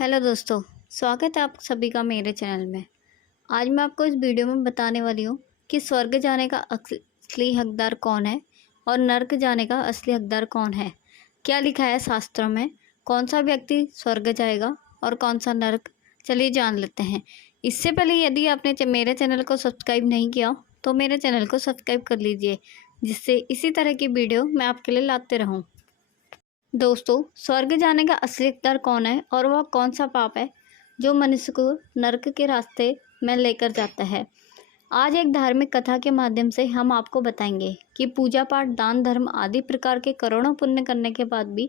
Hello दोस्तों, स्वागत है आप सभी का मेरे चैनल में। आज मैं आपको इस वीडियो में बताने वाली हूँ कि स्वर्ग जाने का असली हकदार कौन है और नर्क जाने का असली हकदार कौन है। क्या लिखा है शास्त्रों में, कौन सा व्यक्ति स्वर्ग जाएगा और कौन सा नर्क। चलिए जान लेते हैं। इससे पहले यदि आपने मेरे चैनल को सब्सक्राइब नहीं किया तो मेरे चैनल को सब्सक्राइब कर लीजिए, जिससे इसी तरह की वीडियो मैं आपके लिए लाते रहूँ। दोस्तों, स्वर्ग जाने का असली हकदार कौन है और वह कौन सा पाप है जो मनुष्य को नरक के रास्ते में लेकर जाता है। आज एक धार्मिक कथा के माध्यम से हम आपको बताएंगे कि पूजा पाठ, दान धर्म आदि प्रकार के करोड़ों पुण्य करने के बाद भी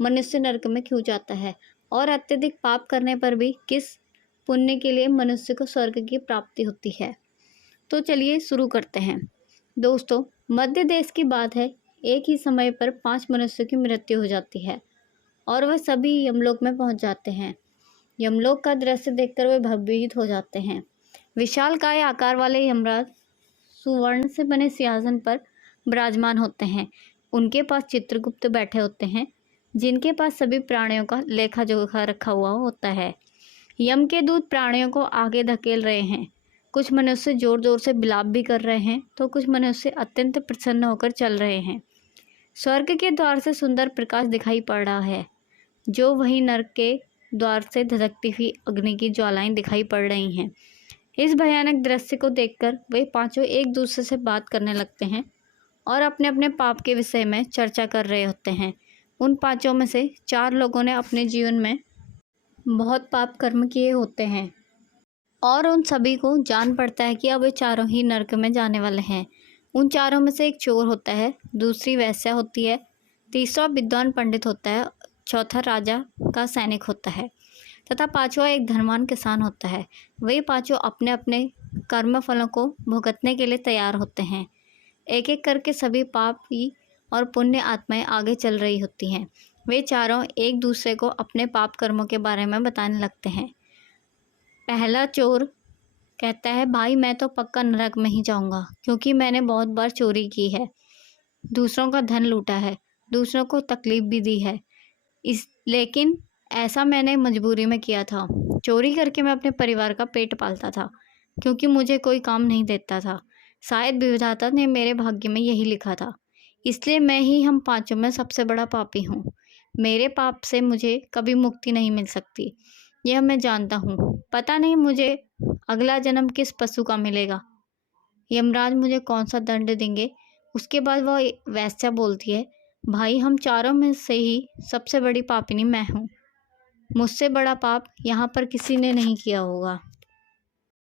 मनुष्य नरक में क्यों जाता है और अत्यधिक पाप करने पर भी किस पुण्य के लिए मनुष्य को स्वर्ग की प्राप्ति होती है। तो चलिए शुरू करते हैं। दोस्तों, मध्य देश की बात है। एक ही समय पर 5 मनुष्यों की मृत्यु हो जाती है और वह सभी यमलोक में पहुंच जाते हैं। यमलोक का दृश्य देखकर वे भयभीत हो जाते हैं। विशालकाय आकार वाले यमराज सुवर्ण से बने सिंहासन पर विराजमान होते हैं। उनके पास चित्रगुप्त बैठे होते हैं, जिनके पास सभी प्राणियों का लेखा जोखा रखा हुआ होता है। यम के दूत प्राणियों को आगे धकेल रहे हैं। कुछ मनुष्य जोर जोर से विलाप भी कर रहे हैं तो कुछ मनुष्य अत्यंत प्रसन्न होकर चल रहे हैं। स्वर्ग के द्वार से सुंदर प्रकाश दिखाई पड़ रहा है, जो वहीं नरक के द्वार से धधकती हुई अग्नि की ज्वालाएं दिखाई पड़ रही हैं। इस भयानक दृश्य को देखकर वे पांचों एक दूसरे से बात करने लगते हैं और अपने अपने पाप के विषय में चर्चा कर रहे होते हैं। उन पांचों में से 4 लोगों ने अपने जीवन में बहुत पाप कर्म किए होते हैं और उन सभी को जान पड़ता है कि अब वे चारों ही नरक में जाने वाले हैं। उन चारों में से एक चोर होता है, दूसरी वेश्या होती है, तीसरा विद्वान पंडित होता है, चौथा राजा का सैनिक होता है तथा पांचवा एक धनवान किसान होता है। वे पांचों अपने अपने कर्म फलों को भुगतने के लिए तैयार होते हैं। एक एक करके सभी पापी और पुण्य आत्माएं आगे चल रही होती हैं। वे चारों एक दूसरे को अपने पाप कर्मों के बारे में बताने लगते हैं। पहला चोर कहता है, भाई मैं तो पक्का नरक में ही जाऊंगा, क्योंकि मैंने बहुत बार चोरी की है, दूसरों का धन लूटा है, दूसरों को तकलीफ भी दी है। लेकिन ऐसा मैंने मजबूरी में किया था। चोरी करके मैं अपने परिवार का पेट पालता था, क्योंकि मुझे कोई काम नहीं देता था। शायद विधाता ने मेरे भाग्य में यही लिखा था, इसलिए मैं ही हम पांचों में सबसे बड़ा पापी हूँ। मेरे पाप से मुझे कभी मुक्ति नहीं मिल सकती, यह मैं जानता हूँ। पता नहीं मुझे अगला जन्म किस पशु का मिलेगा, यमराज मुझे कौन सा दंड देंगे। उसके बाद वह वैश्या बोलती है, भाई हम चारों में से ही सबसे बड़ी पापिनी मैं हूँ। मुझसे बड़ा पाप यहाँ पर किसी ने नहीं किया होगा।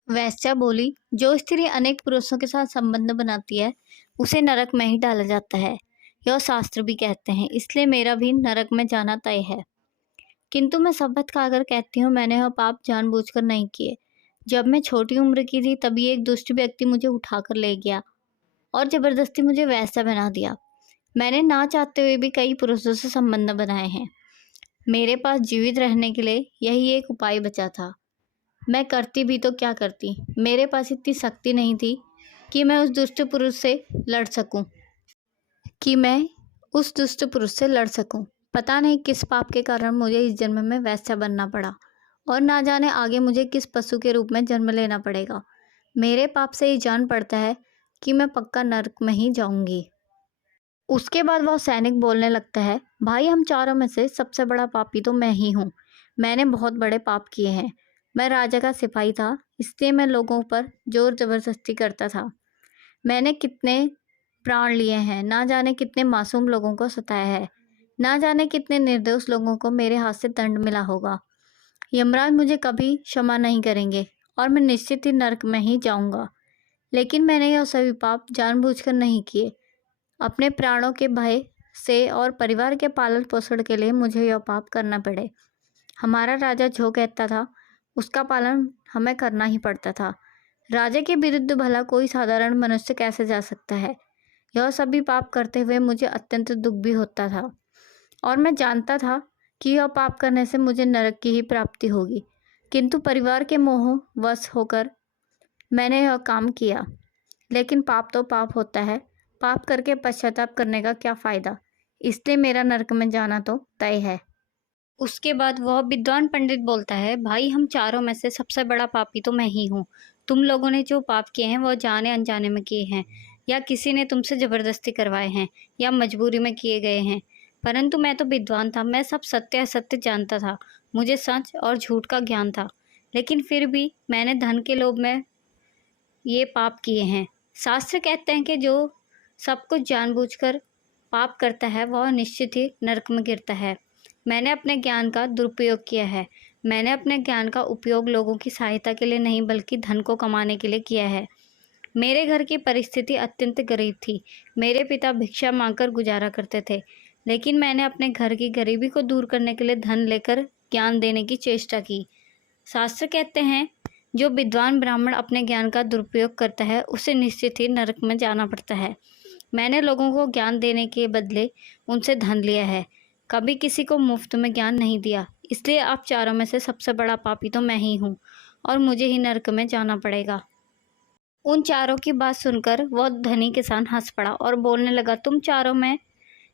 वैश्या बोली, जो स्त्री अनेक पुरुषों के साथ संबंध बनाती है उसे नरक में ही डाला जाता है, यह शास्त्र भी कहते हैं, इसलिए मेरा भी नरक में जाना तय है। किंतु मैं शपथ खाकर कहती हूँ, मैंने वह पाप जानबूझकर नहीं किए। जब मैं छोटी उम्र की थी तभी एक दुष्ट व्यक्ति मुझे उठाकर ले गया और जबरदस्ती मुझे वैसा बना दिया। मैंने ना चाहते हुए भी कई पुरुषों से संबंध बनाए हैं। मेरे पास जीवित रहने के लिए यही एक उपाय बचा था। मैं करती भी तो क्या करती, मेरे पास इतनी शक्ति नहीं थी कि मैं उस दुष्ट पुरुष से लड़ सकूं। पता नहीं किस पाप के कारण मुझे इस जन्म में वैसा बनना पड़ा और ना जाने आगे मुझे किस पशु के रूप में जन्म लेना पड़ेगा। मेरे पाप से ही जान पड़ता है कि मैं पक्का नरक में ही जाऊंगी। उसके बाद वह सैनिक बोलने लगता है, भाई हम चारों में से सबसे बड़ा पापी तो मैं ही हूँ। मैंने बहुत बड़े पाप किए हैं। मैं राजा का सिपाही था, इसलिए मैं लोगों पर जोर जबरदस्ती करता था। मैंने कितने प्राण लिए हैं, ना जाने कितने मासूम लोगों को सताया है, ना जाने कितने निर्दोष लोगों को मेरे हाथ से दंड मिला होगा। यमराज मुझे कभी क्षमा नहीं करेंगे और मैं निश्चित ही नरक में ही जाऊंगा। लेकिन मैंने यह सभी पाप जानबूझकर नहीं किए। अपने प्राणों के भय से और परिवार के पालन पोषण के लिए मुझे यह पाप करना पड़े। हमारा राजा जो कहता था उसका पालन हमें करना ही पड़ता था। राजा के विरुद्ध भला कोई साधारण मनुष्य कैसे जा सकता है। यह सभी पाप करते हुए मुझे अत्यंत दुख भी होता था और मैं जानता था कि यह पाप करने से मुझे नरक की ही प्राप्ति होगी, किंतु परिवार के मोह वश होकर मैंने यह काम किया। लेकिन पाप तो पाप होता है, पाप करके पश्चाताप करने का क्या फ़ायदा, इसलिए मेरा नरक में जाना तो तय है। उसके बाद वह विद्वान पंडित बोलता है, भाई हम चारों में से सबसे बड़ा पापी तो मैं ही हूँ। तुम लोगों ने जो पाप किए हैं वह जाने अनजाने में किए हैं, या किसी ने तुमसे ज़बरदस्ती करवाए हैं, या मजबूरी में किए गए हैं। परंतु मैं तो विद्वान था, मैं सब सत्य असत्य जानता था, मुझे सच और झूठ का ज्ञान था। लेकिन फिर भी मैंने धन के लोभ में ये पाप किए हैं। शास्त्र कहते हैं कि जो सब कुछ जानबूझकर पाप करता है वह निश्चित ही नरक में गिरता है। मैंने अपने ज्ञान का दुरुपयोग किया है। मैंने अपने ज्ञान का उपयोग लोगों की सहायता के लिए नहीं बल्कि धन को कमाने के लिए किया है। मेरे घर की परिस्थिति अत्यंत गरीब थी। मेरे पिता भिक्षा मांगकर गुजारा करते थे, लेकिन मैंने अपने घर की गरीबी को दूर करने के लिए धन लेकर ज्ञान देने की चेष्टा की। शास्त्र कहते हैं, जो विद्वान ब्राह्मण अपने ज्ञान का दुरुपयोग करता है उसे निश्चित ही नरक में जाना पड़ता है। मैंने लोगों को ज्ञान देने के बदले उनसे धन लिया है, कभी किसी को मुफ्त में ज्ञान नहीं दिया। इसलिए आप चारों में से सबसे बड़ा पापी तो मैं ही हूँ और मुझे ही नरक में जाना पड़ेगा। उन चारों की बात सुनकर वह धनी किसान हंस पड़ा और बोलने लगा, तुम चारों में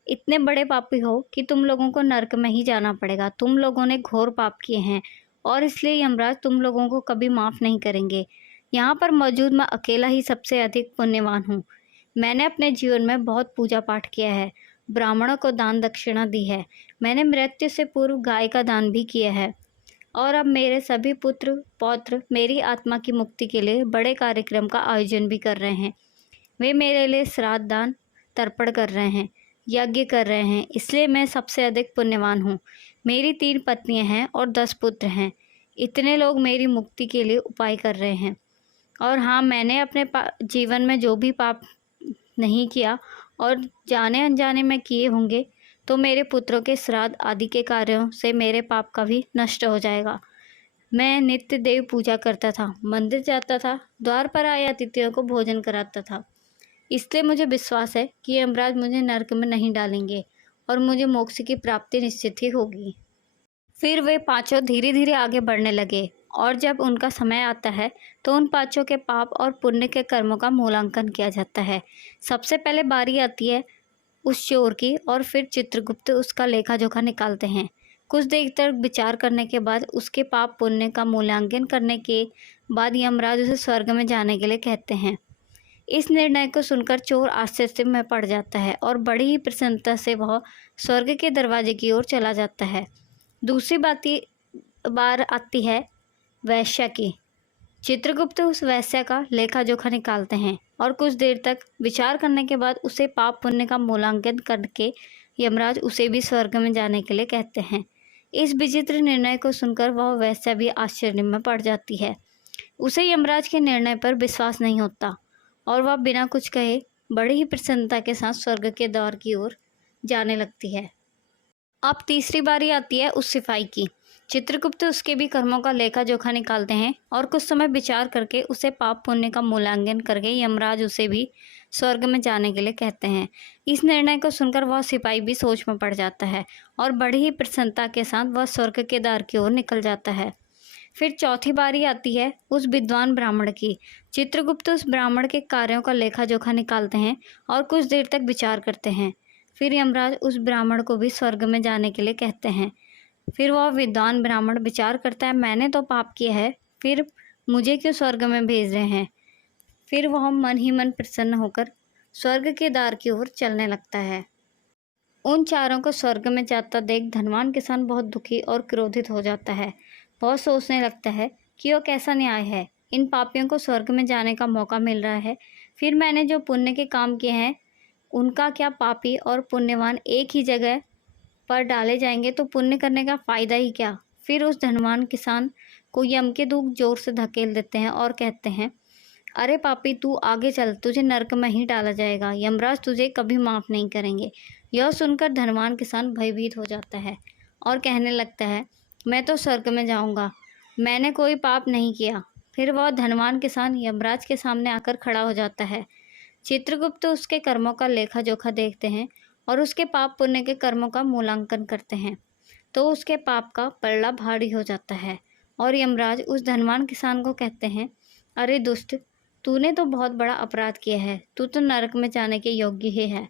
इतने बड़े पापी हो कि तुम लोगों को नरक में ही जाना पड़ेगा। तुम लोगों ने घोर पाप किए हैं और इसलिए यमराज तुम लोगों को कभी माफ़ नहीं करेंगे। यहाँ पर मौजूद मैं अकेला ही सबसे अधिक पुण्यवान हूँ। मैंने अपने जीवन में बहुत पूजा पाठ किया है, ब्राह्मणों को दान दक्षिणा दी है, मैंने मृत्यु से पूर्व गाय का दान भी किया है, और अब मेरे सभी पुत्र पौत्र मेरी आत्मा की मुक्ति के लिए बड़े कार्यक्रम का आयोजन भी कर रहे हैं। वे मेरे लिए श्राद्ध दान तर्पण कर रहे हैं, यज्ञ कर रहे हैं, इसलिए मैं सबसे अधिक पुण्यवान हूँ। मेरी 3 पत्नियाँ हैं और 10 पुत्र हैं। इतने लोग मेरी मुक्ति के लिए उपाय कर रहे हैं। और हाँ, मैंने अपने जीवन में जो भी पाप नहीं किया और जाने अनजाने में किए होंगे तो मेरे पुत्रों के श्राद्ध आदि के कार्यों से मेरे पाप का भी नष्ट हो जाएगा। मैं नित्य देव पूजा करता था, मंदिर जाता था, द्वार पर आए अतिथियों को भोजन कराता था। इसलिए मुझे विश्वास है कि यमराज मुझे नरक में नहीं डालेंगे और मुझे मोक्ष की प्राप्ति निश्चित ही होगी। फिर वे पांचों धीरे धीरे आगे बढ़ने लगे और जब उनका समय आता है तो उन पांचों के पाप और पुण्य के कर्मों का मूल्यांकन किया जाता है। सबसे पहले बारी आती है उस चोर की और फिर चित्रगुप्त उसका लेखा जोखा निकालते हैं। कुछ देर तक विचार करने के बाद उसके पाप पुण्य का मूल्यांकन करने के बाद यमराज उसे स्वर्ग में जाने के लिए कहते हैं। इस निर्णय को सुनकर चोर आश्चर्य में पड़ जाता है और बड़ी ही प्रसन्नता से वह स्वर्ग के दरवाजे की ओर चला जाता है। दूसरी बार आती है वैश्या की। चित्रगुप्त उस वैश्या का लेखा जोखा निकालते हैं और कुछ देर तक विचार करने के बाद उसे पाप पुण्य का मूल्यांकन करके यमराज उसे भी स्वर्ग में जाने के लिए कहते हैं। इस विचित्र निर्णय को सुनकर वह वैश्या भी आश्चर्य में पड़ जाती है। उसे यमराज के निर्णय पर विश्वास नहीं होता और वह बिना कुछ कहे बड़ी ही प्रसन्नता के साथ स्वर्ग के द्वार की ओर जाने लगती है। अब तीसरी बारी आती है उस सिपाही की। चित्रगुप्त उसके भी कर्मों का लेखा जोखा निकालते हैं और कुछ समय विचार करके उसे पाप पुण्य का मूल्यांकन करके यमराज उसे भी स्वर्ग में जाने के लिए कहते हैं। इस निर्णय को सुनकर वह सिपाही भी सोच में पड़ जाता है और बड़ी ही प्रसन्नता के साथ वह स्वर्ग के द्वार की ओर निकल जाता है। फिर चौथी बारी आती है उस विद्वान ब्राह्मण की। चित्रगुप्त उस ब्राह्मण के कार्यों का लेखा जोखा निकालते हैं और कुछ देर तक विचार करते हैं। फिर यमराज उस ब्राह्मण को भी स्वर्ग में जाने के लिए कहते हैं। फिर वह विद्वान ब्राह्मण विचार करता है, मैंने तो पाप किया है, फिर मुझे क्यों स्वर्ग में भेज रहे हैं। फिर वह मन ही मन प्रसन्न होकर स्वर्ग के द्वार की ओर चलने लगता है। उन चारों को स्वर्ग में जाता देख धनवान किसान बहुत दुखी और क्रोधित हो जाता है। वह सोचने लगता है कि यह कैसा न्याय है, इन पापियों को स्वर्ग में जाने का मौका मिल रहा है, फिर मैंने जो पुण्य के काम किए हैं उनका क्या पापी और पुण्यवान एक ही जगह पर डाले जाएंगे तो पुण्य करने का फ़ायदा ही क्या। फिर उस धनवान किसान को यम के दूत जोर से धकेल देते हैं और कहते हैं, अरे पापी तू आगे चल, तुझे नरक में ही डाला जाएगा, यमराज तुझे कभी माफ़ नहीं करेंगे। यह सुनकर धनवान किसान भयभीत हो जाता है और कहने लगता है, मैं तो स्वर्ग में जाऊंगा, मैंने कोई पाप नहीं किया। फिर वह धनवान किसान यमराज के सामने आकर खड़ा हो जाता है। चित्रगुप्त उसके कर्मों का लेखा जोखा देखते हैं और उसके पाप पुण्य के कर्मों का मूल्यांकन करते हैं तो उसके पाप का पलड़ा भारी हो जाता है और यमराज उस धनवान किसान को कहते हैं, अरे दुष्ट, तूने तो बहुत बड़ा अपराध किया है, तू तो नरक में जाने के योग्य ही है।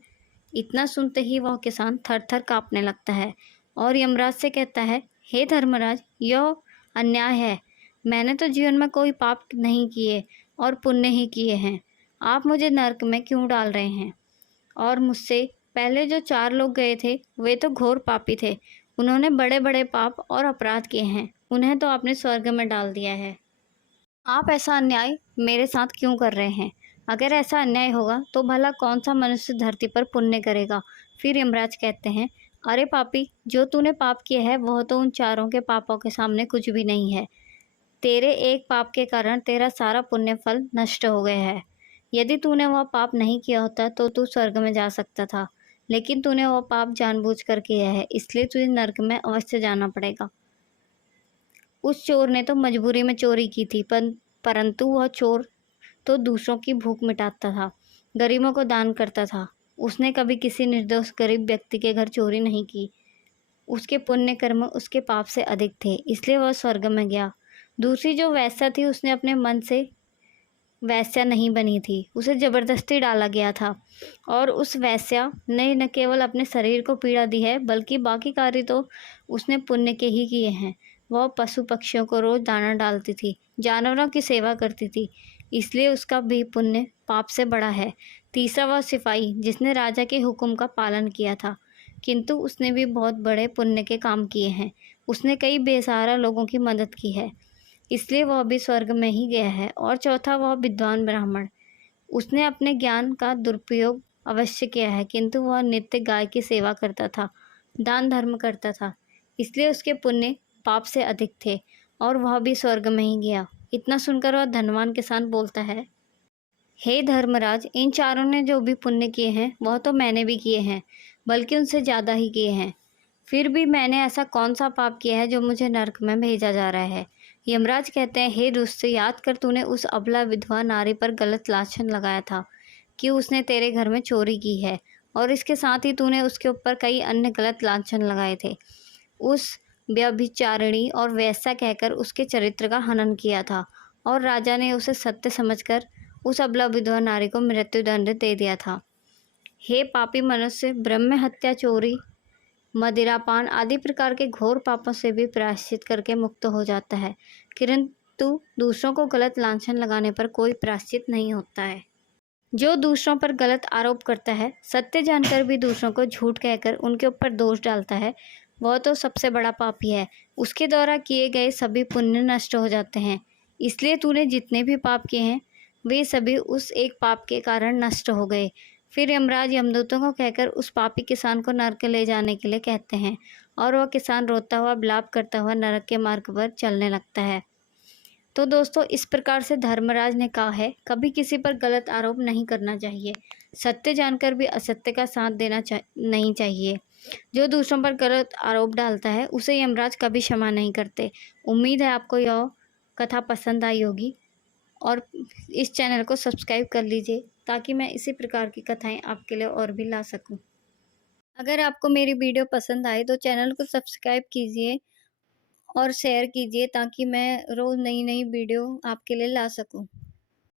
इतना सुनते ही वह किसान थर थर काँपने लगता है और यमराज से कहता है, हे धर्मराज, यह अन्याय है। मैंने तो जीवन में कोई पाप नहीं किए और पुण्य ही किए हैं। आप मुझे नरक में क्यों डाल रहे हैं? और मुझसे पहले जो 4 लोग गए थे वे तो घोर पापी थे। उन्होंने बड़े बड़े पाप और अपराध किए हैं। उन्हें तो आपने स्वर्ग में डाल दिया है। आप ऐसा अन्याय मेरे साथ क्यों कर रहे हैं? अगर ऐसा अन्याय होगा तो भला कौन सा मनुष्य धरती पर पुण्य करेगा? फिर यमराज कहते हैं, अरे पापी, जो तूने पाप किया है वह तो उन चारों के पापों के सामने कुछ भी नहीं है। तेरे एक पाप के कारण तेरा सारा पुण्य फल नष्ट हो गया है। यदि तूने वह पाप नहीं किया होता तो तू स्वर्ग में जा सकता था, लेकिन तूने वह पाप जानबूझकर किया है, इसलिए तुझे नरक में अवश्य जाना पड़ेगा। उस चोर ने तो मजबूरी में चोरी की थी, परंतु वह चोर तो दूसरों की भूख मिटाता था, गरीबों को दान करता था। उसने कभी किसी निर्दोष गरीब व्यक्ति के घर चोरी नहीं की। उसके पुण्य कर्म उसके पाप से अधिक थे, इसलिए वह स्वर्ग में गया। दूसरी जो वैश्या थी, उसने अपने मन से वैश्या नहीं बनी थी, उसे ज़बरदस्ती डाला गया था। और उस वैश्या ने न केवल अपने शरीर को पीड़ा दी है, बल्कि बाकी कार्य तो उसने पुण्य के ही किए हैं। वह पशु पक्षियों को रोज़ दाना डालती थी, जानवरों की सेवा करती थी, इसलिए उसका भी पुण्य पाप से बड़ा है। तीसरा वह सिपाही जिसने राजा के हुक्म का पालन किया था, किंतु उसने भी बहुत बड़े पुण्य के काम किए हैं। उसने कई बेसहारा लोगों की मदद की है, इसलिए वह भी स्वर्ग में ही गया है। और चौथा वह विद्वान ब्राह्मण, उसने अपने ज्ञान का दुरुपयोग अवश्य किया है, किंतु वह नित्य गाय की सेवा करता था, दान धर्म करता था, इसलिए उसके पुण्य पाप से अधिक थे और वह भी स्वर्ग में ही गया। इतना सुनकर वह धनवान किसान बोलता है, हे धर्मराज, इन चारों ने जो भी पुण्य किए हैं वह तो मैंने भी किए हैं, बल्कि उनसे ज़्यादा ही किए हैं। फिर भी मैंने ऐसा कौन सा पाप किया है जो मुझे नरक में भेजा जा रहा है? यमराज कहते हैं, हे दुष्ट, याद कर, तूने उस अबला विधवा नारी पर गलत लांछन लगाया था कि उसने तेरे घर में चोरी की है, और इसके साथ ही तूने उसके ऊपर कई अन्य गलत लांछन लगाए थे। उस व्यभिचारिणी और वैसा कहकर उसके चरित्र का हनन किया था, और राजा ने उसे सत्य समझकर उस अबला विधवा नारी को मृत्युदंड दे दिया था। हे पापी मनुष्य, ब्रह्म हत्या, चोरी, मदिरापान आदि प्रकार के घोर पापों से भी प्रायश्चित करके मुक्त हो जाता है, किंतु दूसरों को गलत लांछन लगाने पर कोई प्रायश्चित नहीं होता है। जो दूसरों पर गलत आरोप करता है, सत्य जानकर भी दूसरों को झूठ कहकर उनके ऊपर दोष डालता है, वह तो सबसे बड़ा पापी है। उसके द्वारा किए गए सभी पुण्य नष्ट हो जाते हैं। इसलिए तूने जितने भी पाप किए हैं वे सभी उस एक पाप के कारण नष्ट हो गए। फिर यमराज यमदूतों को कहकर उस पापी किसान को नरक ले जाने के लिए कहते हैं, और वह किसान रोता हुआ विलाप करता हुआ नरक के मार्ग पर चलने लगता है। तो दोस्तों, इस प्रकार से धर्मराज ने कहा है, कभी किसी पर गलत आरोप नहीं करना चाहिए। सत्य जानकर भी असत्य का साथ देना नहीं चाहिए। जो दूसरों पर गलत आरोप डालता है उसे यमराज कभी क्षमा नहीं करते। उम्मीद है आपको यह कथा पसंद आई होगी, और इस चैनल को सब्सक्राइब कर लीजिए ताकि मैं इसी प्रकार की कथाएं आपके लिए और भी ला सकूं। अगर आपको मेरी वीडियो पसंद आए तो चैनल को सब्सक्राइब कीजिए और शेयर कीजिए ताकि मैं रोज़ नई नई वीडियो आपके लिए ला सकूं।